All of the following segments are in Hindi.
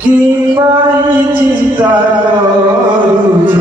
কি পাই চিন্তা করুছ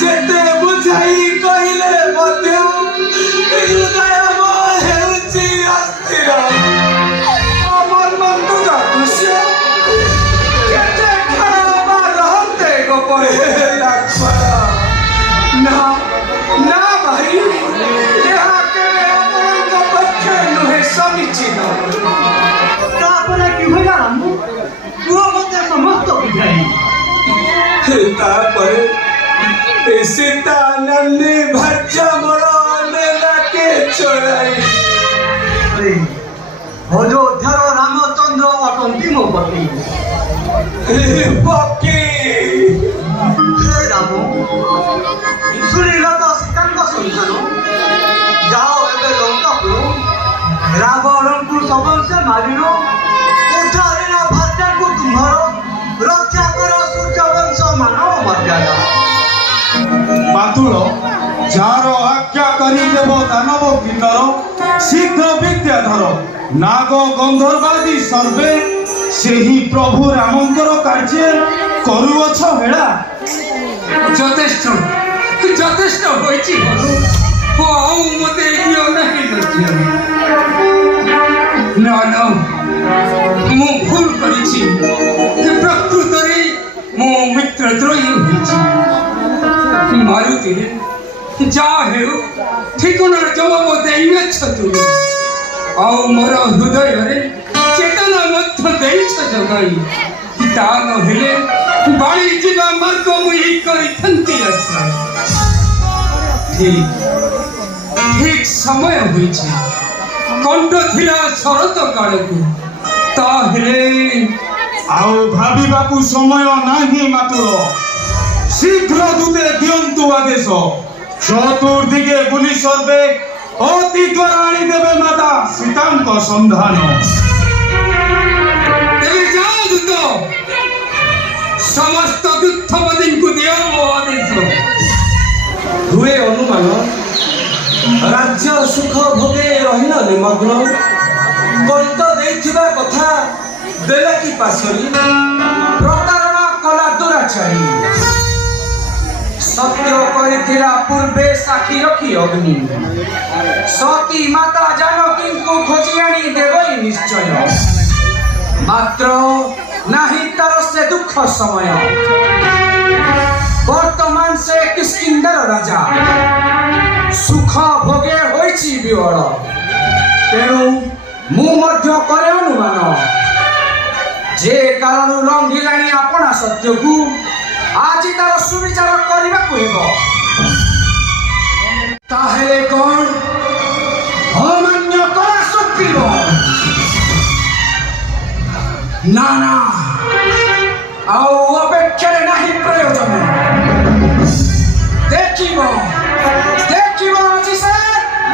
যেতে বুঝাই কহিলে মধ্য হৃদয় ହେଉଛି অস্থিର আমার বন্ধু দৃশ্য কেতে খারাপ রহতে গোপনে লাগপারা না না ভাই ଏହା କେବେ ଆପଣଙ୍କ ପକ୍ଷେ ନୁହେଁ ସମୀଚୀନ ତାପରେ କିଭଳି ରାମୁ କୁହ ମୋତେ ସମସ୍ତ ବୁଝାଇ ତାପରେ सीता नंदी भज्जा मोरो नेला के चोराई अयोध्यार रामचंद्र अटंती मो पति पकी हे राम शुणिल तो सीतांक सन्तान जाओ एबे लंकापुर रावण को सबसे मारिलो उठारिल भात्या को तुम्हारो रक्षा करो सूर्यवंश मानव मर्यादा मातुल जार आज्ञा करिदेव दानव किन्नर शीघ्र विद्याधर नाग गंधर्वादी सर्वे सेही प्रभु रामंकर कार्य करुअछ हेळा যথেষ্ট যথেষ্ট হয়েছি আও মতে দিও নাকি না না মু ভুল করেছি প্রকৃতরে মু মিত্রদ্রোহী হয়েছি মারুতিরে যা হেউ ঠিকনার জবাব দেইছ তুমি আও মোর হৃদୟରେ চেতনা ମଧ୍ୟ ଦେଇଛ ଜଗାଇ ତା ନହେଲେ ବାଳି ଯିବା ମାର୍ଗ ମୁଁ ଏଇ କରିଥାନ୍ତି ଆଶା ଠିକ ସମୟ ହୋଇଛି କଣ୍ଠ ଥିଲା ଶରତ କାଳକୁ ତାହେଲେ ଆଉ ଭାବିବାକୁ ସମୟ ନାହିଁ ମାତୁଳ शीघ्र दूते दियंतु आदेश चतुर्दिगे बुली सर्वे अति द्वारा आनी देवे माता सीतांक संधान तेरे जाओ दूत समस्त युद्धपति को दियो आदेश हुए अनुमान राज्य सुख भोगे रहिन निमग्न कल्ट देइथिबा कथा देला की पासरी प्रतारणा कला दुराचारी सत्य करिथिला पूर्वे साक्षी रखी अग्नि सती माता जानकी को खोजी आनी देवई निश्चय मात्र नाही तार से दुख समय वर्तमान से किष्किंधर राजा सुख भोगे होइछि बिवळ तेणु मु मध्य करे अनुमान जे कारण रंगिलाणी आपणा सत्य को आज तार सुविचार करने को ताहेले कौन अमान्य करा सुप्रीम ना ना आओ अपेक्षा नहीं प्रयोजन देखिबो देखिबो आज से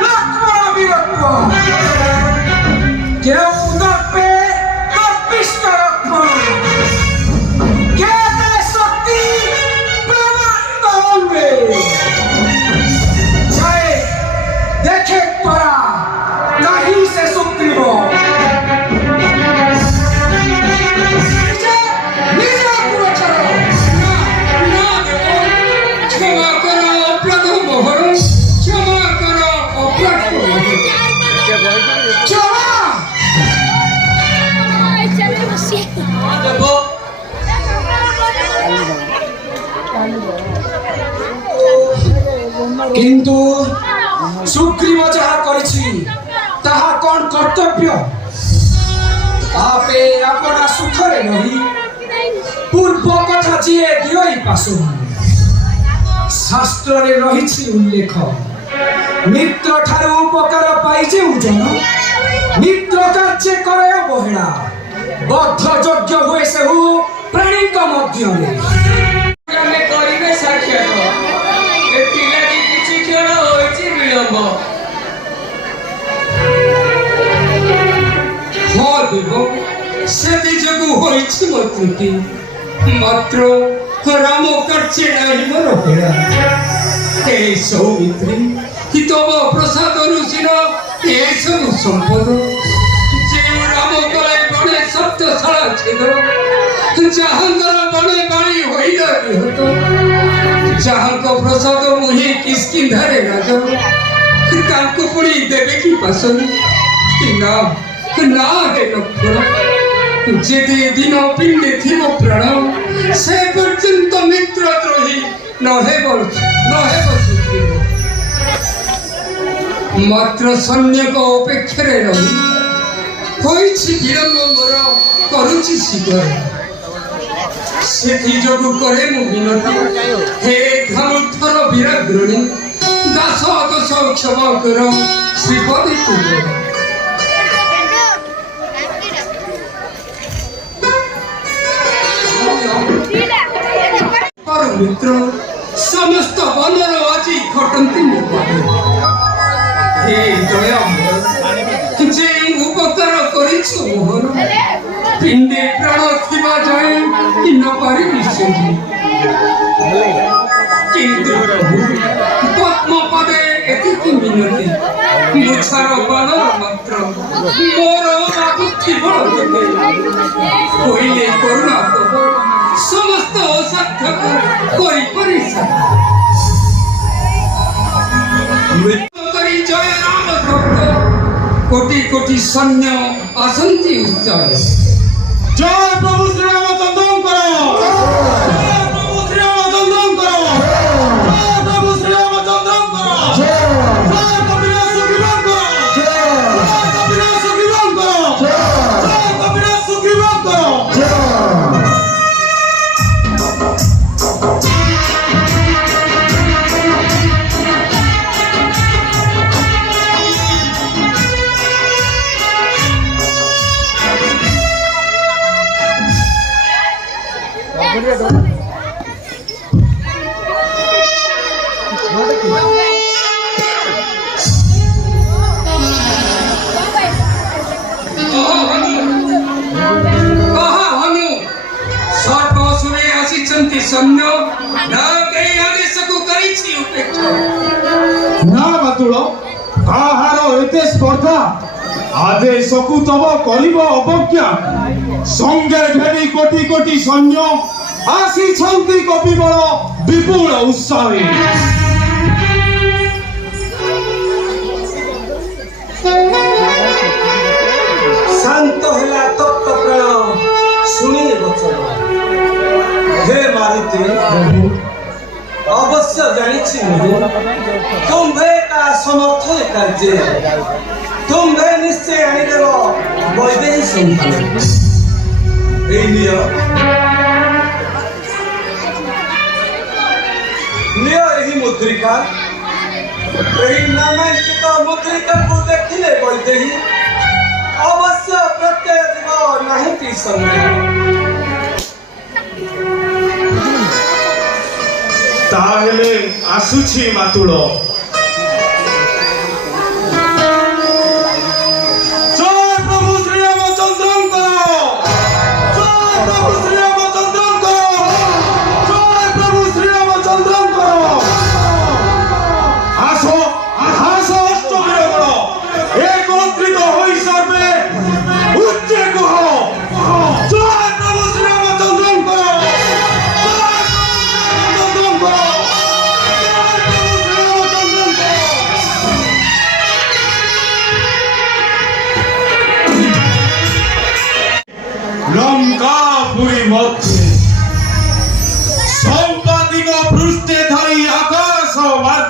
लक्ष्मण वीरत्व केउ दर्पे दर्पिष्ट लक्ष्मण देखे परा नहीं से सुप्रीम क्षमा करो अपराध मोहर क्षमा करो अपराध क्षमा কিন্তু সুগ্রীব যাহা করেছি তাহা কোন কর্তব্য? আপে আপনা সুখরে রহি পূর্ব কথা যিয়ে দিয়ই পাশু। শাস্ত্রে রহিছি উল্লেখ, মিত্র ঠারু উপকার পাই যে উজন, মিত্র কার্যে করে অবহেলা, বদ্ধ যোগ্য ହୁଏ ସେହୁ ପ୍ରାଣୀଙ୍କ ମଧ୍ୟରେ। ଆମେ କରିବେ ସାକ୍ଷାତ, ଏଥିଲାଗି କିଛି କ୍ଷଣ ହୋଇଛି ବିଳମ୍ବ। ହଁ ଦେବ, ସେଥି ଯୋଗୁଁ ହୋଇଛି ମୋ ତ୍ରୁଟି, ମାତ୍ର ରାମ କାର୍ଯ୍ୟ ନାହିଁ ମୋର ହେଳା। ଏ ସୌମିତ୍ରୀ ତବ ପ୍ରସାଦରୁ ସିନା ଏସବୁ ସମ୍ପଦ, ଯେଉଁ ରାମ କଳେ ବଣେ ସପ୍ତଶାଳା ଛେଦ, ଯାହାଙ୍କର ବଣେ ବାଣୀ ହୋଇଲ ନିହତ, ଯାହାଙ୍କ ପ୍ରସାଦ ମୁହିଁ କିସ୍କିନ୍ଧାରେ ରାଜ, ତାଙ୍କୁ ପୁଣି ଦେବେ କି ପାଶନ? ନା ନା ହେ ଲକ୍ଷ୍ମଣ, ଯେତେ ଦିନ ପିଣ୍ଡେ ଥିବ ପ୍ରାଣ, ସେ ପର୍ଯ୍ୟନ୍ତ ମିତ୍ର ଦ୍ରୋହୀ ନହେବ ସୁଗ୍ରୀବ। ମାତ୍ର ସୈନ୍ୟଙ୍କ ଅପେକ୍ଷାରେ ରହି ହୋଇଛି ବିଳମ୍ବ ମୋର, କରୁଛି ଶୀଘ୍ର। ସେଥି ଯୋଗୁଁ କରେ ମୁଁ ବିନତି, ହେ ଧନୁର୍ଦ୍ଧର ବୀରାଗ୍ରଣୀ, ଦାସ ଦୋଷ କ୍ଷମା କର ଶ୍ରୀପଦେ ତୁମର। ମିତ୍ର ସମସ୍ତ ବନର ଆଜି ଘଟନ୍ତି ମୋ ପାଖରେ। ହେ ଦୟାମୟ, ଯେ ଉପକାର କରିଛୁ ମୋହର, ପିଣ୍ଡେ ପ୍ରାଣ ଥିବା ଯାଏ ନ ପାରିବି ସେଠି। କିନ୍ତୁ ପଦ୍ମ ପଦେ ଏତିକି ମିନତି, ମୁଛାର ବାଣର ମାତ୍ର ମୋର ଲାଗୁଥିବ କେତେ। କହିଲେ କରୁଣା ତବ ସମସ୍ତ ଅସାଧ୍ୟକ କରିପାରି କରି ଜୟ ରାମ ଭକ୍ତ, କୋଟି କୋଟି ସୈନ୍ୟ ଆସନ୍ତି ଉତ୍ସବରେ। জয় প্রভু শ্রীরামচন্দ্রঙ্কর, জয় প্রভু শ্রীরামচন্দ্রঙ্কর, জয় প্রভু শ্রীরামচন্দ্রঙ্কর, জয় কবিরাজ সুগ্রীবঙ্কর, জয় কবিরাজ সুগ্রীবঙ্কর, জয় কবিরাজ সুগ্রীবঙ্কর। ସୈନ୍ୟ ନା କେହି ଆଦେଶକୁ କରିଛି ଉପେକ୍ଷା। না বাতুল, কাহার এতে স্পর্ধা, আদেশকু তব করিব অবজ্ঞা। সঙ্গে ঘেরি কোটি কোটি সৈন্য আসিছন্তি কপিবল বিপুল উৎসাহে। শান্ত ହେଲା ତପ୍ତ ପ୍ରାଣ ଶୁଣିଲେ ବଚନ। ହେ ମାରୁତି, ଅବଶ୍ୟ ଜାଣିଛି ମୁଁ ତୁମ୍ଭେ ତା ସମର୍ଥ କାର୍ଯ୍ୟ, ତୁମ୍ଭେ ନିଶ୍ଚୟ ଆଣିଦେବ ବୈଦେହୀ ସନ୍ଧାନ। ଏଇ ନିୟ ଏହି ମୁଦ୍ରିକା, ଏହି ନାମାଙ୍କିତ ମୁଦ୍ରିକାକୁ ଦେଖିଲେ ବୈଦେହୀ ଅବଶ୍ୟ ପ୍ରତ୍ୟୟ ଯିବ ନାହିଁ କି ସନ୍ଦେହ। তাহলে আসুছি মাতুল। জয় প্রভু শ্রীরামচন্দ্রঙ্কর, জয় প্রভু শ্রীরামচন্দ্রঙ্কর, জয় প্রভু শ্রীরামচন্দ্রঙ্কর। আসো আসো অষ্টবীরগণ, একত্রিত হই সর্বে উচ্চে গুহ। জয় প্রভু শ্রীরামচন্দ্রঙ্কর, জয় প্রভু শ্রীরামচন্দ্রঙ্কর, জয় প্রভু শ্রীরামচন্দ্রঙ্কর।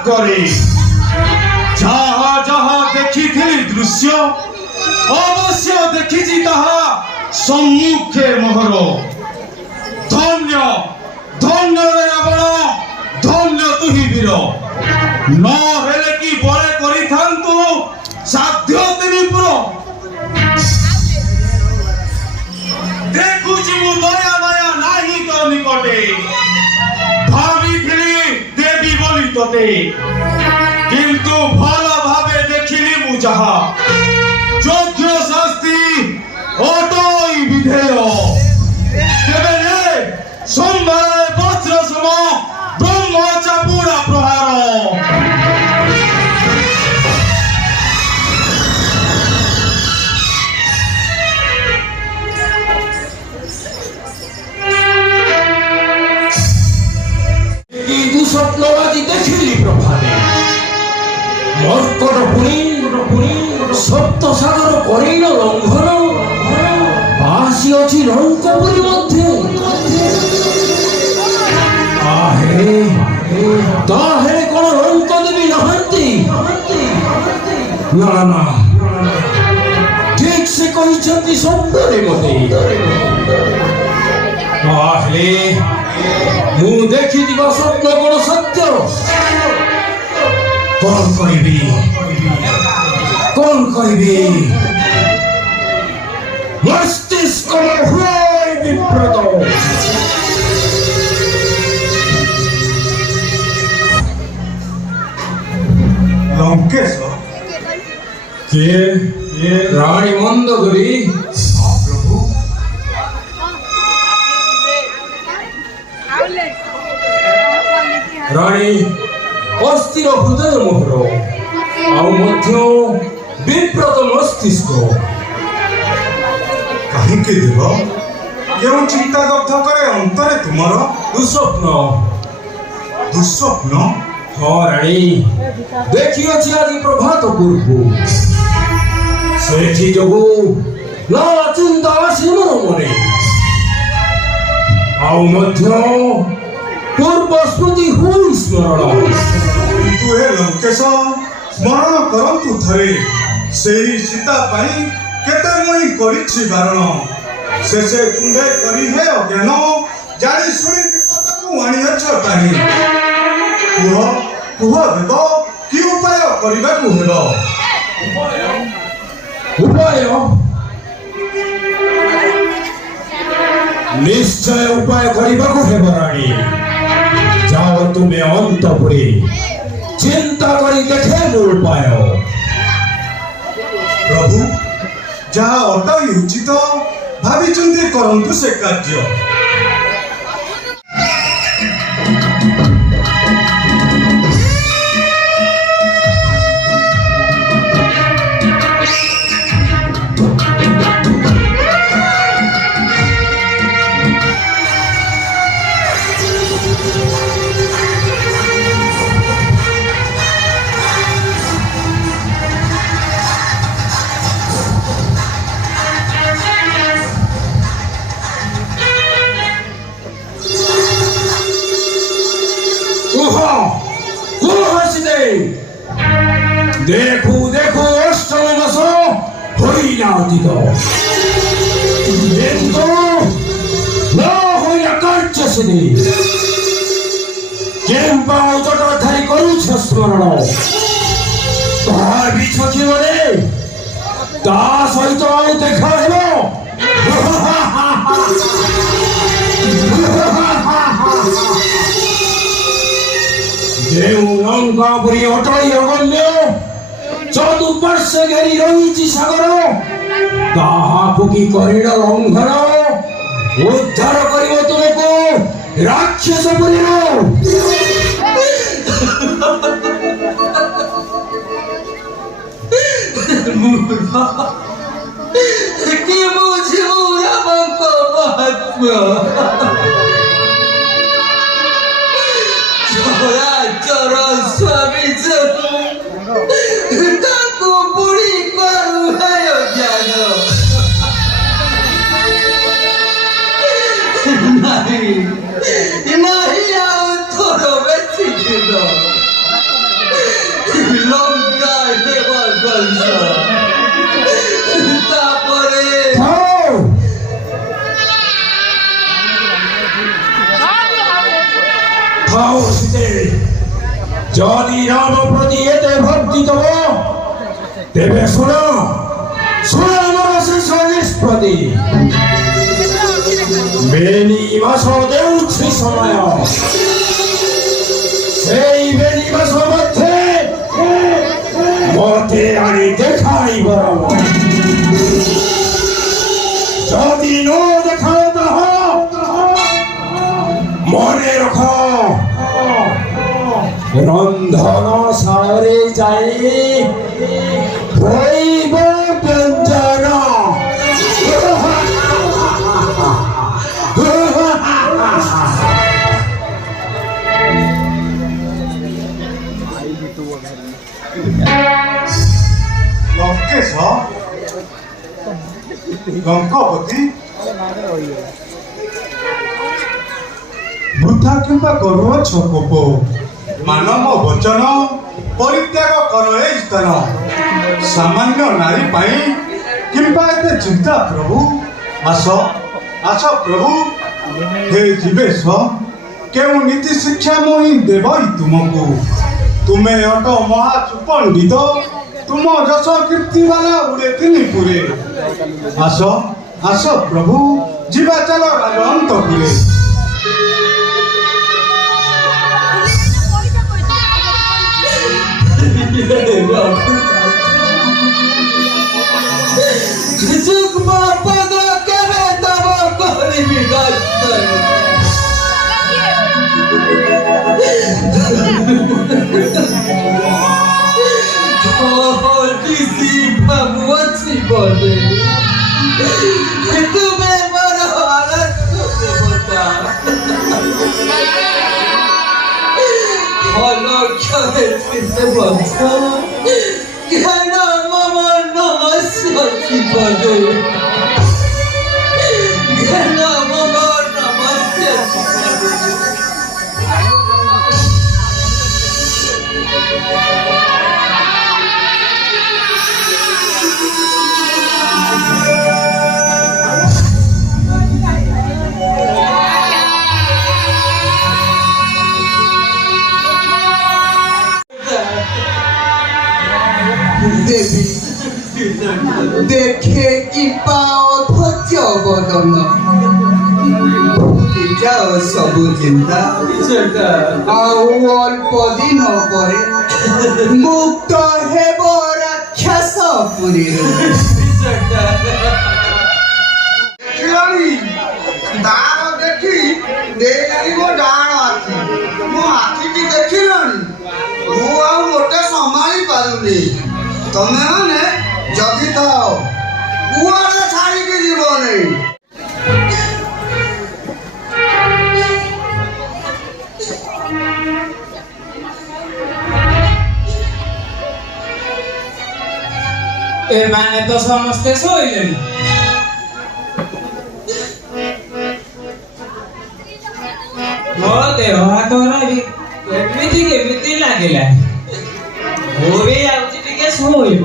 করে যাহা যাহা দেখিଥିଲି দৃশ্য অবশ্য দেখিছি তাহা সম্মুখে মোহর ধন্য ধন্য রে রাবণ ধন্য তুহি বীর ন হেলে কি বলে করিথান্তু সাধ্য তিনি পুর দেখুছি মু দয়া দয়া নাহি তো নিকটে ভাবিଥିଲି দেবী বলি তোতে কিন্তু ভাল ভাবে দেখিলি মু যাহা যোগ্য শাস্তি অটই বিধেয় তেবে রে সোমবারে বজ্র সম ব্রহ্ম চাপুরা প্রহার কিন্তু স্বপ্ন আজি দেখিলি প্রভাতে মর্কট পুরী সপ্ত সাগর করিল লঙ্ঘন আসি অছি লঙ্কপুরী মধ্যে আহে তাহে কোন লঙ্ক দেবী নাহান্তি না না ঠিক সে କହିଛନ୍ତି স্বপ্ନରେ মতে তাহলে ମୁଁ ଦେଖିଥିବା ସ୍ୱପ୍ନ କଣ ସତ୍ୟ କଣ କରିବି ମସ୍ତିଷ୍କ ହୁଏ ବିପ୍ରତ লঙ্কেশ କିଏ ରାଣୀ ମନ୍ଦୋଦରୀ প্রভু ରାଣୀ ଅସ୍ଥିର ହୃଦୟ ମୋହର ଆଉ ମଧ୍ୟ ବିବ୍ରତ ମସ୍ତିଷ୍କ কাহিকে দেব কেউ চিন্তা দগ্ধ করে অন্তরে তোমার দুঃস্বপ্ନ দুঃস্বপ্ন ହଁ ରାଣୀ ଦେଖିଅଛି ଆଜି ପ୍ରଭାତ ପୂର୍ବ ସେଠି ଯୋଗୁ ନା ଚିନ୍ତା ଆସି ମୋର ମନେ ଆଉ ମଧ୍ୟ ପୂର୍ବ ସ୍ମୃତି ହୋଇ ସ୍ମରଣ কিন্তু হে লঙ্কেশ স্মরণ করন্তু থরে সেই সীতা পাই কেতে মুই করিছি বারণ শেষে তুন্দে করি হে অজ্ঞান জানি শুনি বিপদକୁ আনিଅଛ টাଣି କୁହ କୁହ ଦେବ କି ଉପାୟ କରିବାକୁ ହେବ ଉପାୟ ନିଶ୍ଚୟ ଉପାୟ କରିବାକୁ ହେବ ରାଣୀ ଯାଅ ତୁମେ ଅନ୍ତପୁରୀ ଚିନ୍ତା କରି ଦେଖେ ମୋ ଉପାୟ ପ୍ରଭୁ ଯାହା ଅଟଇ ଉଚିତ ଭାବିଚିନ୍ତି କରନ୍ତୁ ସେ କାର୍ଯ୍ୟ देखो देखो अष्टम मास होइला अतीत কিন্তু না হইলা কার্য সিদ্ধি কেম্পা জটাধারী করুছ স্মরণ তার বিছকি বলে তা সহিত আর দেখা হেব ଯେଉଁ ଲଙ୍କାପୁରୀ ଅଟଳି ଅଗମ୍ୟ ଚତୁଃପାର୍ଶ୍ୱ ଘେରି ରହିଛି ସାଗର ତାହାକୁ କି କରିଲ ଲଙ୍ଘନ ଉଦ୍ଧାର କରିବ ତୁମକୁ ରାକ୍ଷସ ପୁରୀର কি বুঝিব রামଙ୍କ মহাত্ম্য চর স্বামী তাକୁ ବୁଢ଼ୀ କରୁ ହେୟ ଜ୍ଞାନ ନାହିଁ ନାହିଁ ଆଉ ଥର থাও সীতে যদি রাম প্রতি এতে ভক্তি তব তেবে শোনো শোনো আমার শেষ নিষ্পত্তি বেনি মাস দেউছি সময় সেই বেনি মাস মধ্যে মতে আনি দেখাই বরং যদি নো দেখাও তাহ মনে রখ রন্ধন সারে যাই হইব ব্যঞ্জন ଲଙ୍କେଶ ଲଙ୍କପତି ବୃଥା କିମ୍ବା କରୁଅଛ କୋପ ମାନବ ବଚନ ପରିତ୍ୟାଗ କର ଏ ସ୍ଥାନ ସାମାନ୍ୟ ନାରୀ ପାଇଁ କିମ୍ବା ଏତେ ଚିନ୍ତା ପ୍ରଭୁ ଆସ ଆସ ପ୍ରଭୁ ହେ ଜୀବେଶ କେଉଁ ନୀତି ଶିକ୍ଷା ମୁଇଁ ଦେବଇ ତୁମକୁ ତୁମେ ଅଟ ମହାଚୁପଣ୍ଡିତ ତୁମ ଯଶ କୀର୍ତ୍ତି ବାଲା ଉଡ଼େ ତିନି ପୁରେ ଆସ ଆସ ପ୍ରଭୁ ଯିବା ଚାଲ ରାଜ ଅନ୍ତପୁରେ যুগ্ম পদ কেবে তব করিবি দর্শন দিছি ভাবুছি বলে তুমি বড় আরাধ্য দেবতা অলক্ষণে চিনতে বলছ কেন মম নমস্য জীবনে কেন মম নমস্য দেবী দেখে কি পাও ধৈর্য বদন ভুলি যাও সবু চিন্তা আউ অল্প দিন পরে মুক্ত হেব রাক্ষস পুরীর ଦେଖିଲଣି ଦାର ଦେଖି ଦେଇଦେଲି ମୋ ଡାହାଣ ଆଖି ମୋ ଆଖିକି ଦେଖିଲଣି ମୁଁ ଆଉ ଗୋଟେ ସମ୍ଭାଳି ପାରୁନି ତମେ ମାନେ ଜଗିଥାଅ କୁଆଡ଼େ ଛାଡ଼ିକି ଯିବନି ଏମାନେ ତ ସମସ୍ତେ ଶୋଇଲେଣି ମୋ ଦେହ ହାତ କେମିତି ଲାଗିଲା ମୁଁ ବି ଯାଉଛି ଟିକେ ଶୋଇବ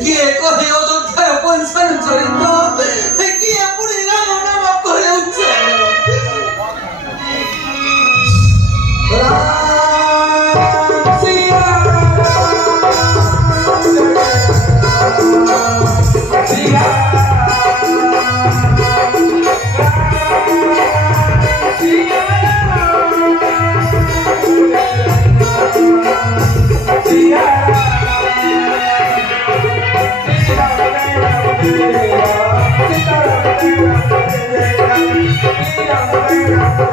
କିଏ କହେ ଅଯୋଧ୍ୟାର ପଂଚାନ ଚରିତ କିଏ ପୁଣି ରାମ ନାମ କରେ ଉଚ୍ଚାରଣ Sita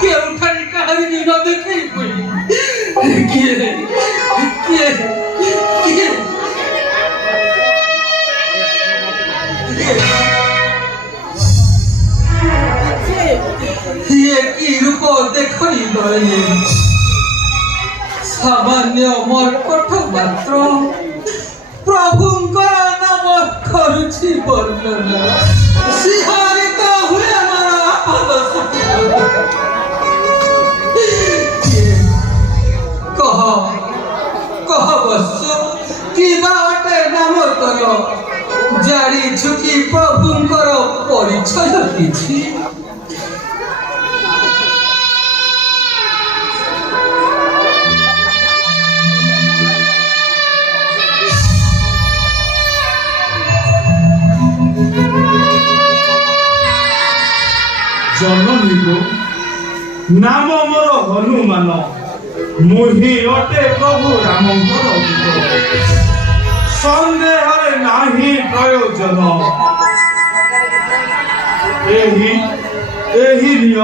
କେଉଁଠାରେ କାହାରି ଦିନ ଦେଖେଇ ପଡ଼ି କିଏ କିଏ କିଏ ये की रूप देखई बने सामान्य मर्कट मात्र प्रभुंकर नाम करुछि वर्णना सिहारित हुए हमारा आपद कह कह बस कि बाटे नाम तर जारी छुकी प्रभुंकर परिचय किछि जननी नाम मोर हनुमान मुहि अटे प्रभु रामंकर दूत संदेह नाही प्रयोजन एही निय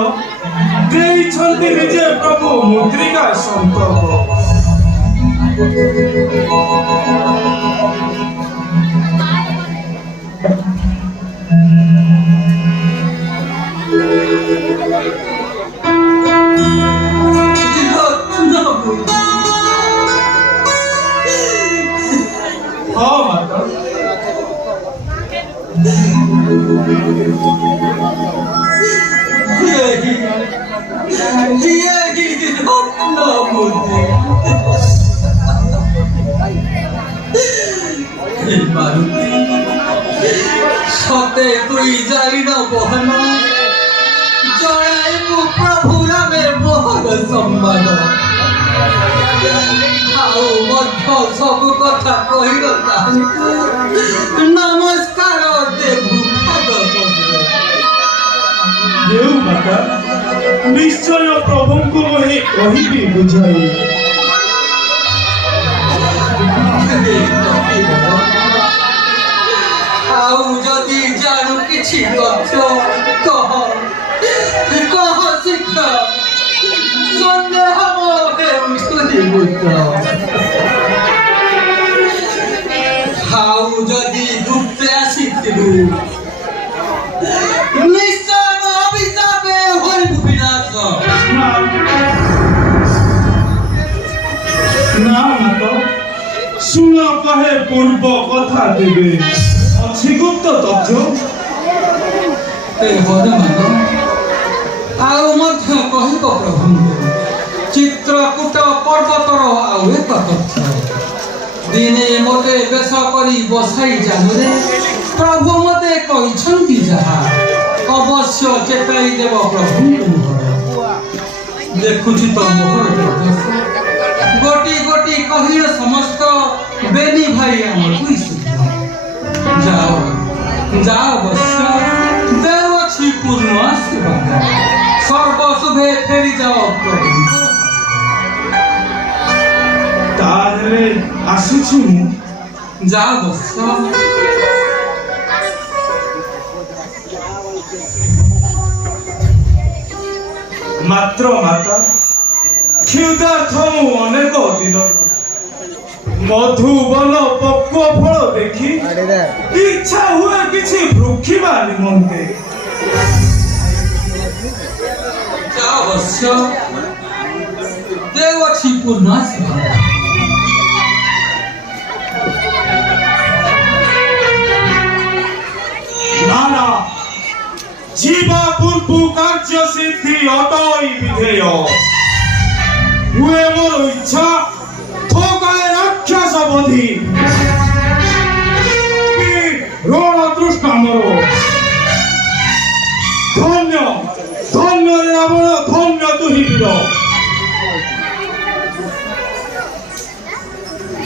देइछन्ति निजे प्रभु मुद्रिका संपर्क हाँ माता सते तुई जाइन बहन जणाइबु प्रभु रामे मोहन सम्मान आओ मध्य सब कथा कहिल ताहांकु नमस्कार देबु देव माता निश्चय प्रभु को मोहि कहिबी बुझाई आउ जदि जानु किछि तथ्य कह कह शिक्षा सन्देह मोहे उठुनि बुद्ध आउ जदि गुप्ते आसिथिलु निश्चय अभिशापे होइबु विनाश ना माता सुन कहे पूर्व कथा देवे अछि गुप्त तथ्य हनुमान आउ मध्य कहिब प्रभु चित्रकूट पर्वतर आउ एक तथ्य दिने मते बेश करी बसाई जानुरे प्रभु मते कहिछन्ति जाहा अवश्य चेताई देव प्रभु देखुछि तो मोहर गोटी गोटी कहिल समस्त बेनी भाई हमकु जाओ जाओ बस देव अछि पूर्ण आशीर्वाद सर्व शुभे फेरी जाओ प्रभु तारे आसुछि मु जाओ बस मात्र माता क्षुधार्थ मु अनेक दिन मधुबन पक्व फल देखी इच्छा हुए किछि भृखिबा निमंते अवश्य देव अछि पूर्ण आशीर्वाद नाना जीवा पूर्व कार्य सिद्धि अटई विधेय हुए मोर इच्छा थोकाए राक्षस बधी ऋण दृष्टा मोर धन्य धन्य रावण धन्य दुहिवीर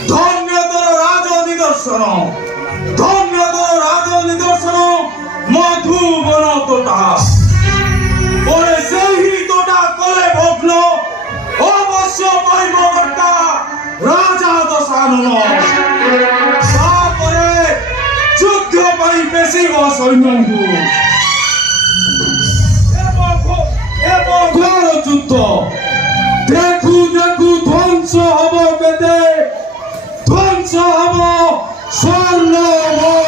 धन्य तोर राज निदर्शन धन्य तोर राज निदर्शन मधुबन तोटा परे सेही तोटा कले भग्न अवश्य पाइब बट्टा राजा दशानन तापरे যুদ্ধ ବେଶିବ ସୈନ୍ୟଙ୍କୁ ଘୋର ଯୁଦ୍ଧ ଦେଖୁ ଦେଖୁ ଧ୍ୱଂସ ହବ କେତେ ଧ୍ୱଂସ ହବ ସ୍ୱର୍ଣ୍ଣ